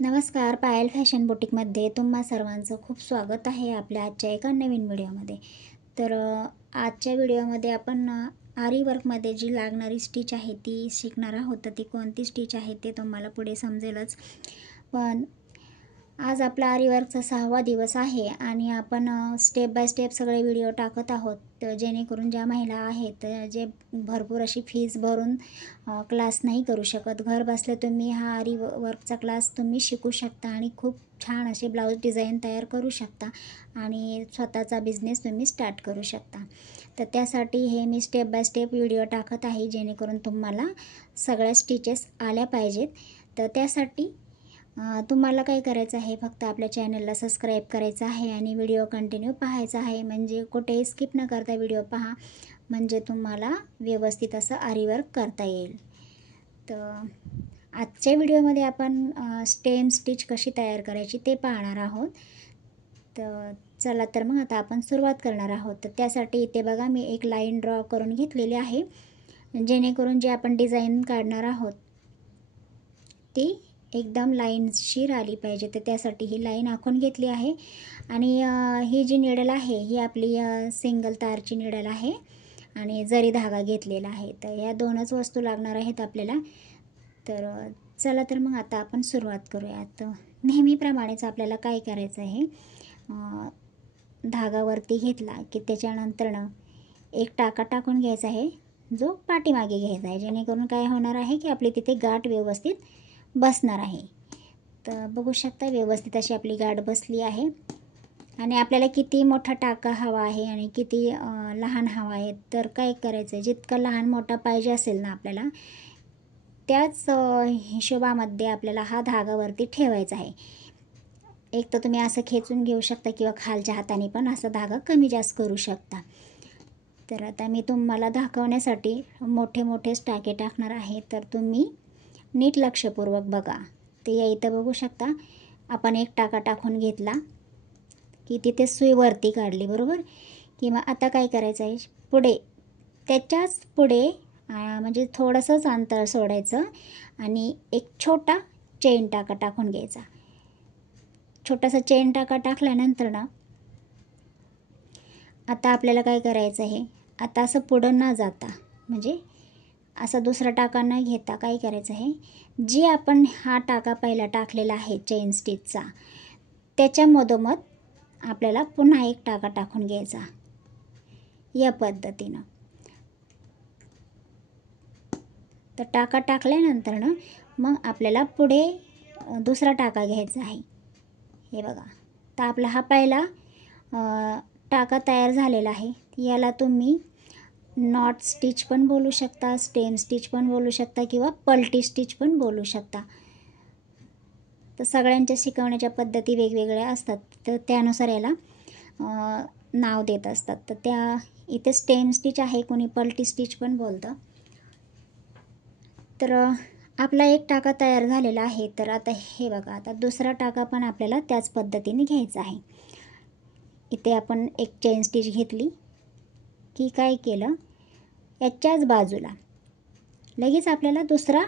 नमस्कार, पायल फॅशन बुटीकमध्ये तुम्हा सर्वांचं खूप स्वागत आहे आपल्या आजच्या एका नवीन व्हिडिओमध्ये. तर आजच्या व्हिडिओमध्ये आपण आरी वर्कमध्ये जी लागणारी स्टिच आहे ती शिकणार आहोत. तर ती कोणती स्टिच आहे ते तुम्हाला पुढे समजेलच. पण आज आपला आरी वर्कचा 6वा दिवस आहे आणि आपण स्टेप बाय स्टेप सगळे व्हिडिओ टाकत आहोत. तर जेणेकरून ज्या महिला आहेत जे भरपूर अशी फीज भरून क्लास नाही करू शकत, घर बसल्या तुम्ही हा आरी वर्कचा क्लास तुम्ही शिकू शकता आणि खूप छान असे ब्लाऊज डिझाईन तयार करू शकता आणि स्वतःचा बिझनेस तुम्ही स्टार्ट करू शकता. तर त्यासाठी हे मी स्टेप बाय स्टेप व्हिडिओ टाकत आहे जेणेकरून तुम्हाला सगळ्या स्टिचेस आल्या पाहिजेत. तर त्यासाठी तुम्हाला काय करायचं आहे, फक्त आपल्या चॅनलला सबस्क्राईब करायचं आहे आणि व्हिडिओ कंटिन्यू पाहायचा आहे. म्हणजे कुठेही स्किप न करता व्हिडिओ पहा, म्हणजे तुम्हाला व्यवस्थित असं आरी वर्क करता येईल. तर आजच्या व्हिडिओमध्ये आपण स्टेम स्टिच कशी तयार करायची ते पाहणार आहोत. तर चला तर मग आता आपण सुरुवात करणार आहोत. तर त्यासाठी इथे बघा मी एक लाईन ड्रॉ करून घेतलेली आहे, जेणेकरून जे आपण डिझाईन काढणार आहोत ती एकदम लाईनशीर आली पाहिजे. तर त्यासाठी ही लाईन आखून घेतली आहे आणि ही जी निडल आहे ही आपली सिंगल तारची निडल आहे आणि जरी धागा घेतलेला आहे. तर या दोनच वस्तू लागणार आहेत आपल्याला. तर चला तर मग आता आपण सुरुवात करूयात. नेहमीप्रमाणेच आपल्याला काय करायचं आहे, धागावरती घेतला की त्याच्यानंतरनं एक टाका टाकून घ्यायचा आहे जो पाठीमागे घ्यायचा आहे, जेणेकरून काय होणार आहे की आपली तिथे गाठ व्यवस्थित बसणार आहे. तर बघू शकता व्यवस्थित अशी आपली गाठ बसली आहे. आणि आपल्याला किती मोठा टाका हवा आहे आणि किती लहान हवा आहे, तर काय करायचं आहे, जितका लहान मोठा पाहिजे असेल ना आपल्याला त्याच हिशोबामध्ये आपल्याला हा धागावरती ठेवायचा आहे. एक तर तुम्ही असं खेचून घेऊ शकता किंवा खालच्या हाताने पण असा धागा कमी जास्त करू शकता. तर आता मी तुम्हाला दाखवण्यासाठी मोठे मोठे टाके टाकणार आहे, तर तुम्ही नीट लक्षपूर्वक बघा. ते या इथं बघू शकता आपण एक टाका टाकून घेतला की तिथे सुई वरती काढली, बरोबर. किंवा आता काय करायचं आहे, पुढे त्याच्याच पुढे म्हणजे थोडंसंच अंतर सोडायचं आणि एक छोटा चेन टाका टाकून घ्यायचा. छोटासा चेन टाका टाकल्यानंतर ना आता आपल्याला काय करायचं आहे, आता असं पुढं न जाता म्हणजे असा दुसरा टाका न घेता काय करायचं आहे, जी आपण हा टाका पहिला टाकलेला आहे चेन स्टिचचा त्याच्या मधोमध आपल्याला पुन्हा एक टाका टाकून घ्यायचा या पद्धतीनं. तर टाका टाकल्यानंतर ना मग आपल्याला पुढे दुसरा टाका घ्यायचा आहे. हे बघा, तर आपला हा पहिला टाका तयार झालेला आहे. याला तुम्ही नॉट स्टिच पण बोलू शकता, स्टेम स्टिच पण बोलू शकता किंवा पलटी स्टिच पण बोलू शकता. तर सगळ्यांच्या शिकवण्याच्या पद्धती वेगवेगळ्या असतात, तर त्यानुसार याला नाव देत असतात. तर त्या इथे स्टेम स्टिच आहे, कोणी पलटी स्टिच पण बोलतं. तर आपला एक टाका तयार झालेला आहे. तर आता हे बघा, आता दुसरा टाका पण आपल्याला त्याच पद्धतीने घ्यायचा आहे. इथे आपण एक चेन स्टिच घेतली की काय केलं, याच्याच बाजूला लगेच आपल्याला दुसरा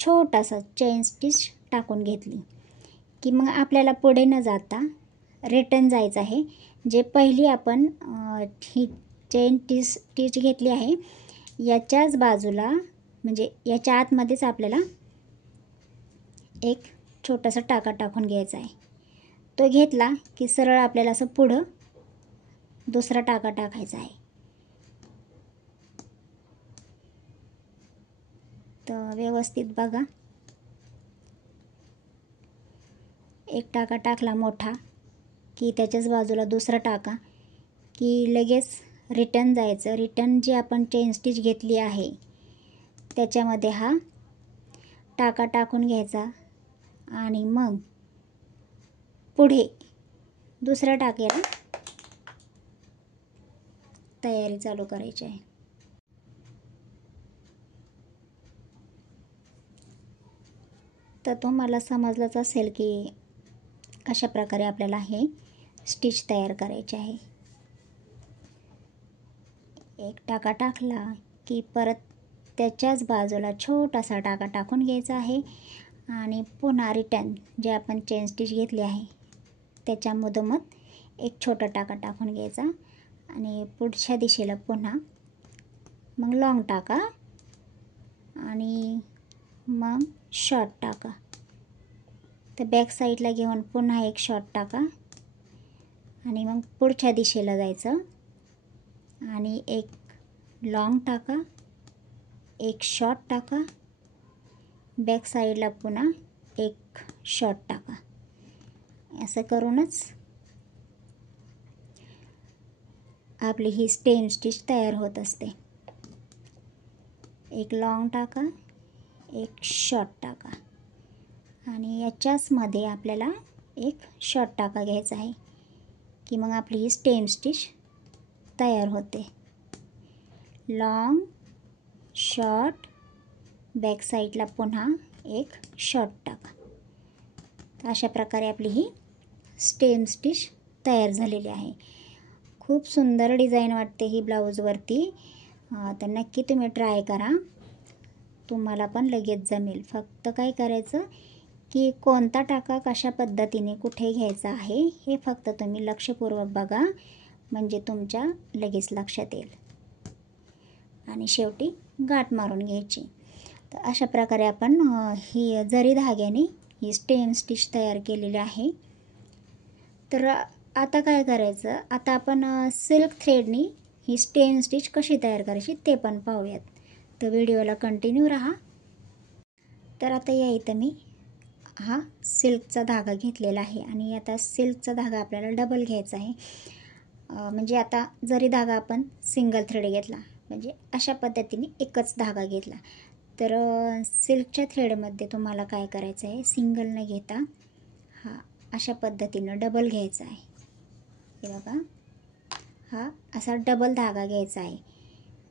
छोटासा चेन स्टिच टाकून घेतली की मग आपल्याला पुढे न जाता रिटर्न जायचं आहे. जे पहिली आपण ही चेन स्टिच घेतली आहे याच्याच बाजूला म्हणजे याच्या आतमध्येच आपल्याला एक छोटासा टाका टाकून घ्यायचा आहे. तो घेतला की सरळ आपल्याला असं पुढं दुसरा टाका टाकायचा आहे. तर व्यवस्थित बघा, एक टाका टाकला मोठा की त्याच्याच बाजूला दुसरा टाका की लगेच रिटर्न जायचं. रिटर्न जी आपण चेन स्टिच घेतली आहे त्याच्यामध्ये हा टाका टाकून घ्यायचा आणि मग पुढे दुसऱ्या टाक्याला तयारी चालू करायची आहे. तर तुम्हाला समजलंच असेल की कशा प्रकारे आपल्याला हे स्टिच तयार करायचे आहे. एक टाका टाकला की परत त्याच्याच बाजूला छोटासा टाका टाकून घ्यायचा आहे आणि पुन्हा रिटर्न जे आपण चेन स्टिच घेतली आहे त्याच्या मधोमध एक छोटा टाका टाकून घ्यायचा आणि पुढच्या दिशेला पुन्हा मग लॉंग टाका आणि मग शॉर्ट टाका. तर बॅक साईडला घेऊन पुन्हा एक शॉर्ट टाका आणि मग पुढच्या दिशेला जायचं आणि एक लॉंग टाका, एक शॉर्ट टाका, बॅक साईडला पुन्हा एक शॉर्ट टाका. असं करूनच आपली ही स्टेम स्टिच तयार होत असते. एक लॉंग टाका, एक शॉर्ट टाका आणि याच्याच मध्ये आपल्याला एक शॉर्ट टाका घ्यायचा आहे की मग आपली ही स्टेम स्टिच तयार होते. लॉंग, शॉर्ट, बॅक साईडला पुन्हा एक शॉर्ट टाका. अशा प्रकारे आपली ही स्टेम स्टिच तयार झालेली आहे. खूप सुंदर डिझाईन वाटते ही ब्लाऊजवरती. तर नक्की तुम्ही ट्राय करा, तुम्हाला पण लगेच जमेल. फक्त काय करायचं की कोणता टाका कशा पद्धतीने कुठे घ्यायचा आहे हे फक्त तुम्ही लक्षपूर्वक बघा, म्हणजे तुमच्या लगेच लक्षात येईल. आणि शेवटी गाठ मारून घ्यायची. तर अशा प्रकारे आपण ही जरी धाग्याने ही स्टेम स्टिच तयार केलेली आहे. तर आता काय करायचं, आता आपण सिल्क थ्रेडनी ही स्टेम स्टिच कशी तयार करायची ते पण पाहूयात. तर व्हिडिओला कंटिन्यू राहा. तर आता या इथं मी हा सिल्कचा धागा घेतलेला आहे आणि आता सिल्कचा धागा आपल्याला डबल घ्यायचा आहे. म्हणजे आता जरी धागा आपण सिंगल थ्रेड घेतला, म्हणजे अशा पद्धतीने एकच धागा घेतला, तर सिल्कच्या थ्रेडमध्ये तुम्हाला काय करायचं आहे, सिंगल न घेता हा अशा पद्धतीनं डबल घ्यायचा आहे. हे बघा, हा असा डबल धागा घ्यायचा आहे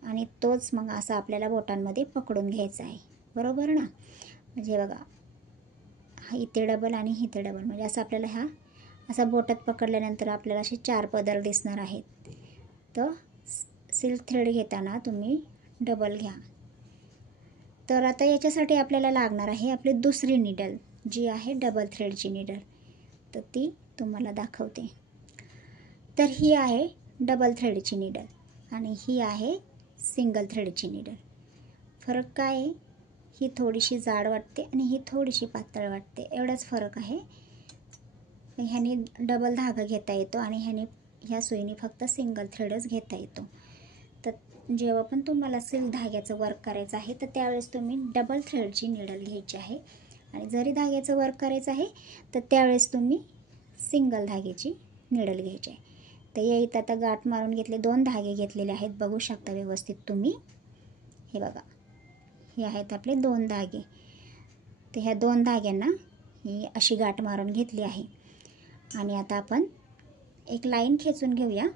आणि तोच मग असा आपल्याला बोटांमध्ये पकडून घ्यायचा आहे, बरोबर ना. म्हणजे बघा, हा इथे डबल आणि इथे डबल, म्हणजे असं आपल्याला हा असा बोटात पकडल्यानंतर आपल्याला असे 4 पदर दिसणार आहेत. तर सिल्क थ्रेड घेताना तुम्ही डबल घ्या. तर आता याच्यासाठी आपल्याला लागणार आहे आपली दुसरी निडल, जी आहे डबल थ्रेडची निडल. तर ती तुम्हाला दाखवते. तर ही आहे डबल थ्रेडची निडल आणि ही आहे सिंगल थ्रेडची निडल. फरक काय आहे, ही थोडीशी जाड वाटते आणि ही थोडीशी पातळ वाटते, एवढाच फरक आहे. ह्याने डबल धागा घेता येतो आणि ह्या सुईने फक्त सिंगल थ्रेडच घेता येतो. तर जेव्हा पण तुम्हाला सिल्क धाग्याचं वर्क करायचं आहे तर त्यावेळेस तुम्ही डबल थ्रेडची निडल घ्यायची आहे आणि जरी धाग्याचं वर्क करायचं आहे तर त्यावेळेस तुम्ही सिंगल धाग्याची निडल घ्यायची आहे. तर या इथं आता गाठ मारून घेतले, 2 धागे घेतलेले आहेत, बघू शकता व्यवस्थित तुम्ही. हे बघा, हे आहेत आपले 2 धागे. तर ह्या 2 धाग्यांना ही अशी गाठ मारून घेतली आहे आणि आता आपण एक लाईन खेचून घेऊया,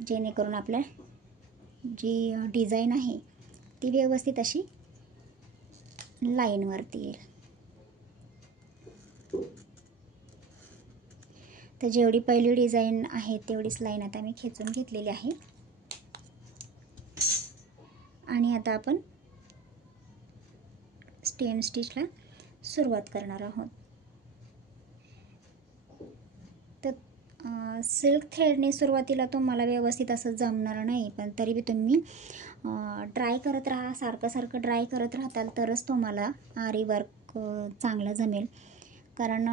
जेणेकरून आपल्या जी डिझाईन आहे ती व्यवस्थित अशी लाईनवरती येईल. तर जेवढी पहिली डिझाईन आहे तेवढीच लाईन आता मी खेचून घेतलेली आहे आणि आता आपण स्टेम स्टिचला सुरुवात करणार आहोत. तर सिल्क थ्रेडने सुरुवातीला तुम्हाला व्यवस्थित असं जमणार नाही, पण तरी बी तुम्ही ट्राय करत राहा, सारखं ट्राय करत राहताल तरच तुम्हाला आरी वर्क चांगलं जमेल. कारण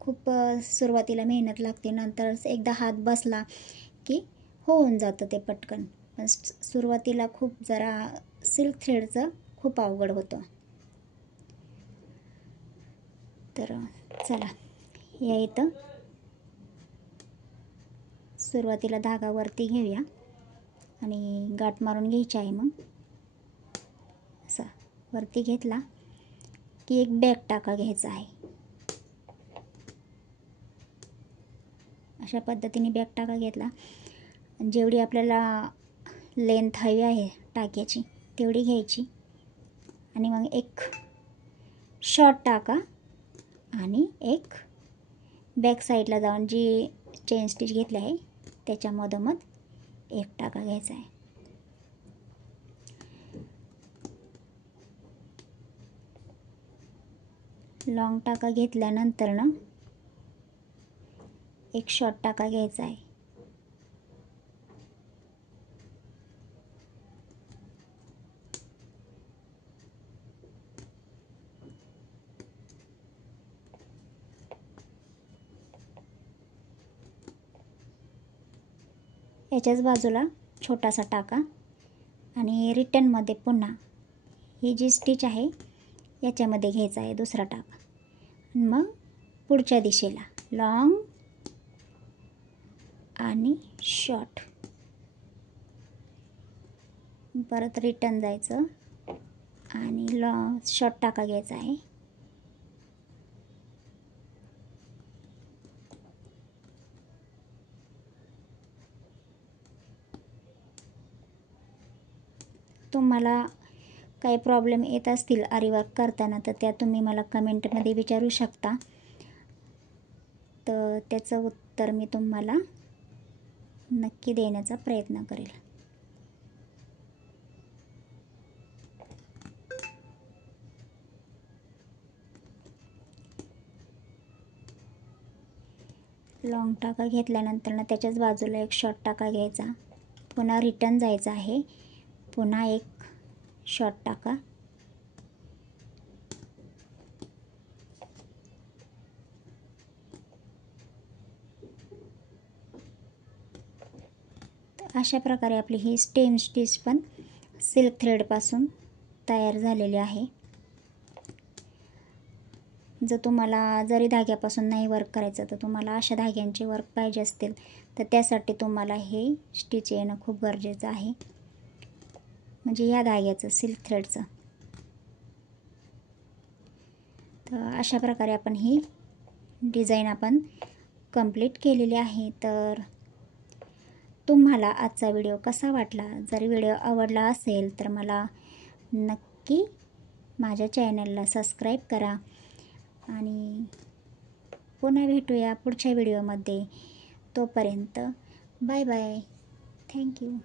खूप सुरुवातीला मेहनत लागते, नंतर एकदा हात बसला की होऊन जातं ते पटकन. पण सुरुवातीला खूप जरा सिल्क थ्रेडचं खूप अवघड होतं. तर चला, या इथं सुरुवातीला धागा वरती घेऊया आणि गाठ मारून घ्यायची आहे. मग असा वरती घेतला की एक बॅक टाका घ्यायचा आहे. अशा पद्धतीने बॅक टाका घेतला, जेवढी आपल्याला लेंथ हवी आहे टाक्याची तेवढी घ्यायची आणि मग एक शॉर्ट टाका आणि एक बॅक साईडला जाऊन जी चेन स्टिच घेतली आहे त्याच्या मधोमध एक टाका घ्यायचा आहे. लॉंग टाका घेतल्यानंतर ना एक शॉर्ट टाका घ्यायचा आहे. याच्याच बाजूला छोटासा टाका आणि रिटर्नमध्ये पुन्हा ही जी स्टिच आहे याच्यामध्ये घ्यायचा आहे दुसरा टाका. मग पुढच्या दिशेला लॉंग आणि शॉर्ट, परत रिटर्न जायचं आणि शॉर्ट टाका घ्यायचा आहे. तुम्हाला काही प्रॉब्लेम येत असतील आरी वर्क करताना तर त्या तुम्ही मला कमेंटमध्ये विचारू शकता, तर त्याचं उत्तर मी तुम्हाला नक्की देण्याचा प्रयत्न करेल. लॉंग टाका घेतल्यानंतर ना त्याच्याच बाजूला एक शॉर्ट टाका घ्यायचा, पुन्हा रिटर्न जायचं आहे, पुन्हा एक शॉर्ट टाका, अशा प्रकारे आपली ही स्टेम स्टिच पण सिल्क थ्रेडपासून तयार झालेली आहे. जर तुम्हाला जरी धाग्यापासून नाही वर्क करायचं तर तुम्हाला अशा धाग्यांचे वर्क पाहिजे असतील तर त्यासाठी तुम्हाला हे स्टिच येणं खूप गरजेचं आहे, म्हणजे या धाग्याचं सिल्क थ्रेडचं. तर अशा प्रकारे आपण ही डिझाईन आपण कंप्लीट केलेली आहे. तर तुम्हाला आजचा व्हिडिओ कसा वाटला? जर व्हिडिओ आवडला असेल तर मला नक्की माझ्या चॅनलला सबस्क्राईब करा आणि पुन्हा भेटूया पुढच्या व्हिडिओमध्ये. तोपर्यंत बाय बाय. थँक्यू.